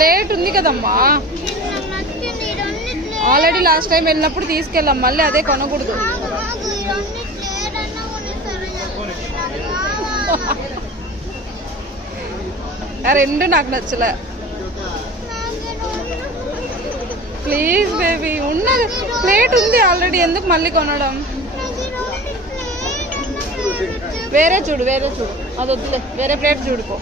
Plate ఉంది కదమ్మా, already last time వెళ్ళినప్పుడు తీసుకెళ్ళాం, మళ్ళీ అదే కొనకూడదు. రెండు నాకు నచ్చలే. ప్లీజ్ బేబీ, ఉన్నది ప్లేట్ ఉంది ఆల్రెడీ, ఎందుకు మళ్ళీ కొనడం? వేరే చూడు, అది వద్దులే, వేరే ప్లేట్ చూడుకో.